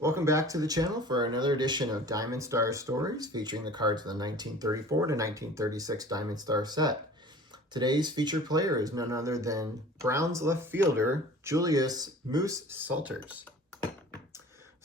Welcome back to the channel for another edition of Diamond Star Stories featuring the cards of the 1934 to 1936 Diamond Star set. Today's featured player is none other than Browns left fielder Julius Moose Solters. So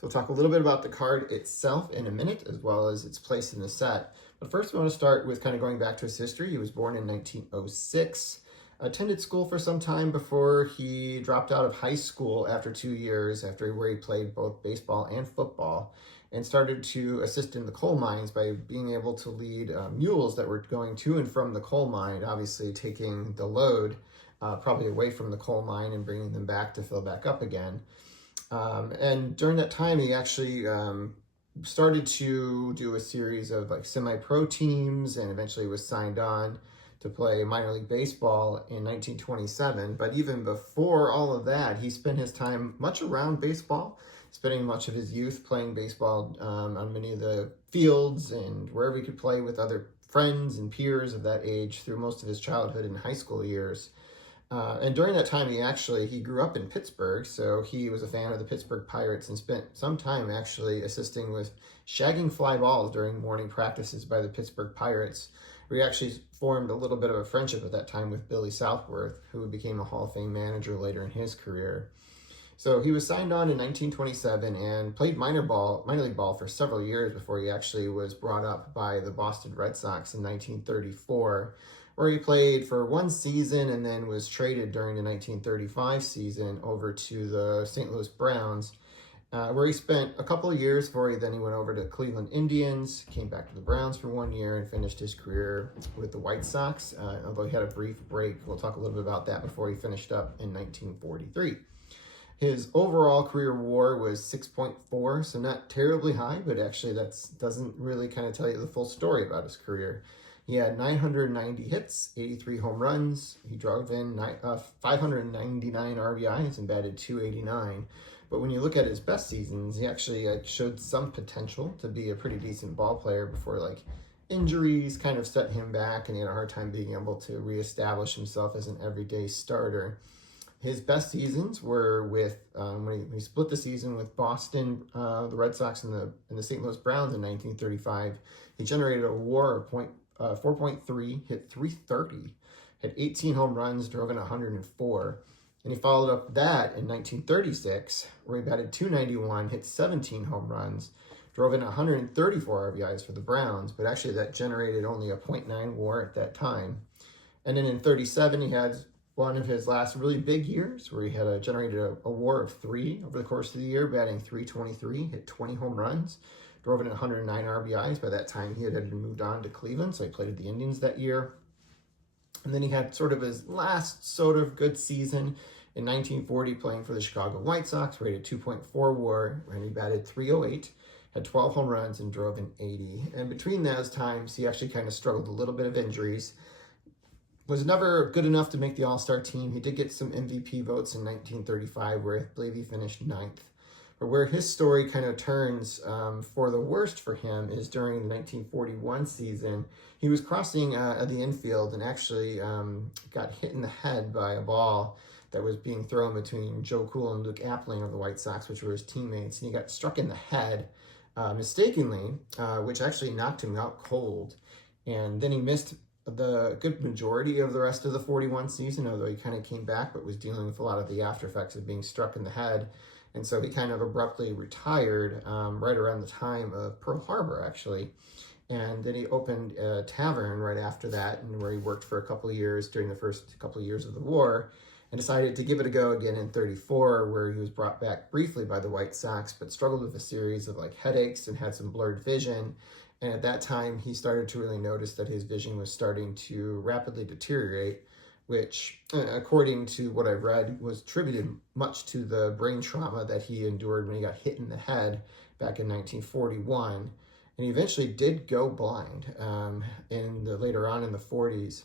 we'll talk a little bit about the card itself in a minute, as well as its place in the set. But first we want to start with kind of going back to his history. He was born in 1906. Attended school for some time before he dropped out of high school after 2 years, where he played both baseball and football, and started to assist in the coal mines by being able to lead mules that were going to and from the coal mine, obviously taking the load probably away from the coal mine and bringing them back to fill back up again. And during that time, he actually started to do a series of like semi-pro teams and eventually was signed on to play minor league baseball in 1927. But even before all of that, he spent his time much around baseball, spending much of his youth playing baseball on many of the fields and wherever he could play with other friends and peers of that age through most of his childhood and high school years. And during that time, he grew up in Pittsburgh, so he was a fan of the Pittsburgh Pirates and spent some time actually assisting with shagging fly balls during morning practices by the Pittsburgh Pirates. We actually formed a little bit of a friendship at that time with Billy Southworth, who became a Hall of Fame manager later in his career. So he was signed on in 1927 and played minor league ball for several years before he actually was brought up by the Boston Red Sox in 1934, where he played for one season and then was traded during the 1935 season over to the St. Louis Browns, where he spent a couple of years before he went over to Cleveland Indians, came back to the Browns for 1 year, and finished his career with the White Sox, although he had a brief break. We'll talk a little bit about that before he finished up in 1943. His overall career WAR was 6.4, so not terribly high, but actually that doesn't really kind of tell you the full story about his career. He had 990 hits, 83 home runs. He drove in 599 RBIs and batted .289. But when you look at his best seasons, he actually showed some potential to be a pretty decent ball player before injuries kind of set him back and he had a hard time being able to reestablish himself as an everyday starter. His best seasons were with when he split the season with Boston, the Red Sox, and the St. Louis Browns in 1935. He generated a WAR of 4.3, hit .330, had 18 home runs, drove in 104. And he followed up that in 1936, where he batted .291, hit 17 home runs, drove in 134 RBIs for the Browns, but actually that generated only a .9 WAR at that time. And then in 37, he had one of his last really big years where he had generated a WAR of 3 over the course of the year, batting .323, hit 20 home runs, drove in 109 RBIs. By that time, he had moved on to Cleveland, so he played at the Indians that year. And then he had sort of his last sort of good season in 1940 playing for the Chicago White Sox, rated 2.4 WAR, and he batted .308, had 12 home runs, and drove in 80. And between those times, he actually kind of struggled with a little bit of injuries. Was never good enough to make the All-Star team. He did get some MVP votes in 1935, where I believe he finished 9th. But where his story kind of turns for the worst for him is during the 1941 season. He was crossing at the infield and actually got hit in the head by a ball that was being thrown between Joe Cool and Luke Appling of the White Sox, which were his teammates. And he got struck in the head mistakenly, which actually knocked him out cold. And then he missed the good majority of the rest of the 41 season, although he kind of came back, but was dealing with a lot of the after effects of being struck in the head. And so he kind of abruptly retired right around the time of Pearl Harbor, actually. And then he opened a tavern right after that, and where he worked for a couple of years during the first couple of years of the war, and decided to give it a go again in 34, where he was brought back briefly by the White Sox, but struggled with a series of headaches and had some blurred vision. And at that time, he started to really notice that his vision was starting to rapidly deteriorate, which, according to what I've read, was attributed much to the brain trauma that he endured when he got hit in the head back in 1941. And he eventually did go blind later on in the 40s.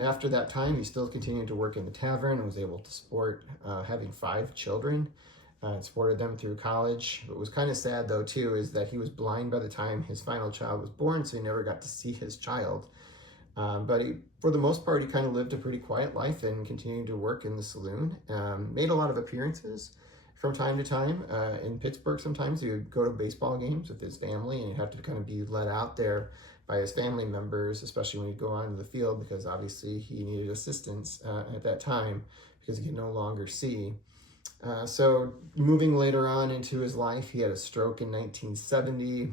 After that time, he still continued to work in the tavern and was able to support having 5 children. And supported them through college. What was kind of sad, though, too, is that he was blind by the time his final child was born, so he never got to see his child. But for the most part, he kind of lived a pretty quiet life and continued to work in the saloon. Made a lot of appearances from time to time. In Pittsburgh, sometimes he would go to baseball games with his family, and he'd have to kind of be let out there by his family members, especially when he'd go onto the field, because obviously he needed assistance at that time because he could no longer see. So moving later on into his life, he had a stroke in 1970,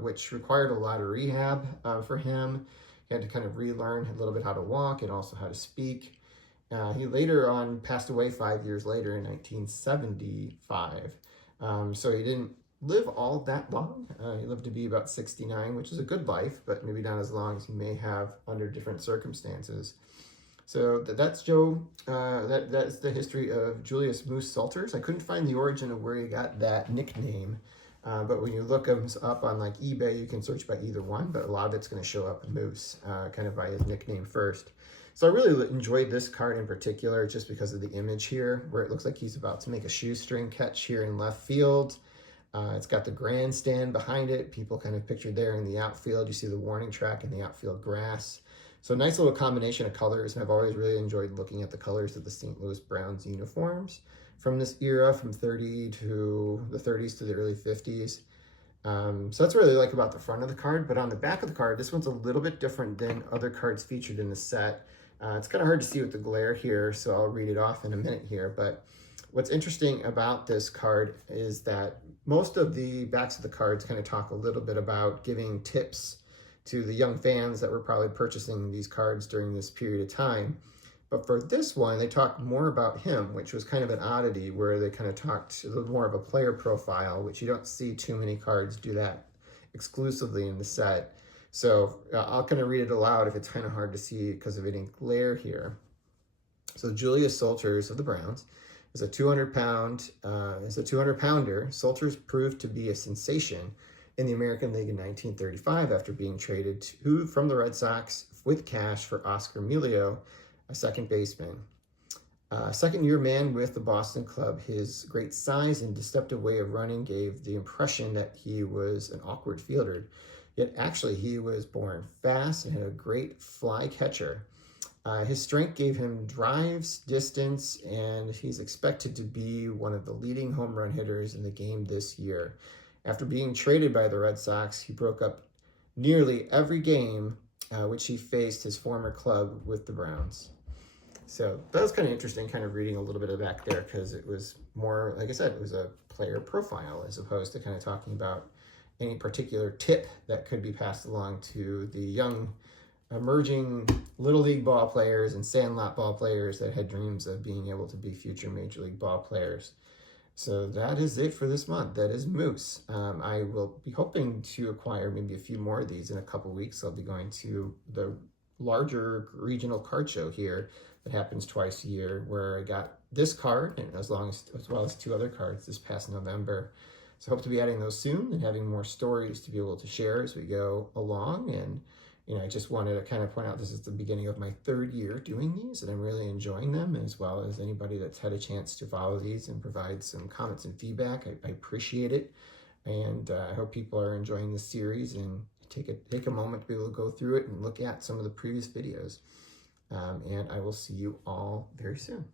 which required a lot of rehab for him. He had to kind of relearn a little bit how to walk and also how to speak. He later on passed away 5 years later in 1975. So he didn't live all that long. He lived to be about 69, which is a good life, but maybe not as long as he may have under different circumstances. So that's Joe. That's the history of Julius Moose Solters. I couldn't find the origin of where he got that nickname, but when you look him up on like eBay, you can search by either one, but a lot of it's going to show up Moose, kind of by his nickname first. So I really enjoyed this card in particular just because of the image here, where it looks like he's about to make a shoestring catch here in left field. It's got the grandstand behind it. People kind of pictured there in the outfield. You see the warning track in the outfield grass. So nice little combination of colors, and I've always really enjoyed looking at the colors of the St. Louis Browns uniforms from this era, from the 30s to the early 50s. So that's what I really like about the front of the card, but on the back of the card, this one's a little bit different than other cards featured in the set. It's kind of hard to see with the glare here, so I'll read it off in a minute here, but what's interesting about this card is that most of the backs of the cards kind of talk a little bit about giving tips to the young fans that were probably purchasing these cards during this period of time. But for this one, they talk more about him, which was kind of an oddity, where they kind of talked a little more of a player profile, which you don't see too many cards do that exclusively in the set. So I'll kind of read it aloud if it's kind of hard to see because of any glare here. So Julius Solters of the Browns is a 200-pounder. Solters proved to be a sensation in the American League in 1935 after being traded from the Red Sox with cash for Oscar Murillo, a second baseman. Second-year man with the Boston club, his great size and deceptive way of running gave the impression that he was an awkward fielder. Yet actually he was born fast and had a great fly catcher. His strength gave him drives, distance, and he's expected to be one of the leading home run hitters in the game this year. After being traded by the Red Sox, he broke up nearly every game which he faced his former club with the Browns. So that was kind of interesting, kind of reading a little bit of back there, because it was more, like I said, it was a player profile as opposed to kind of talking about any particular tip that could be passed along to the young emerging Little League ball players and Sandlot ball players that had dreams of being able to be future Major League ball players. So that is it for this month. That is Moose. I will be hoping to acquire maybe a few more of these in a couple weeks. I'll be going to the larger regional card show here that happens twice a year, where I got this card and as well as 2 other cards this past November. So I hope to be adding those soon and having more stories to be able to share as we go along. And I just wanted to kind of point out this is the beginning of my 3rd year doing these, and I'm really enjoying them, as well as anybody that's had a chance to follow these and provide some comments and feedback. I appreciate it, and I hope people are enjoying this series and take a moment to be able to go through it and look at some of the previous videos. And I will see you all very soon.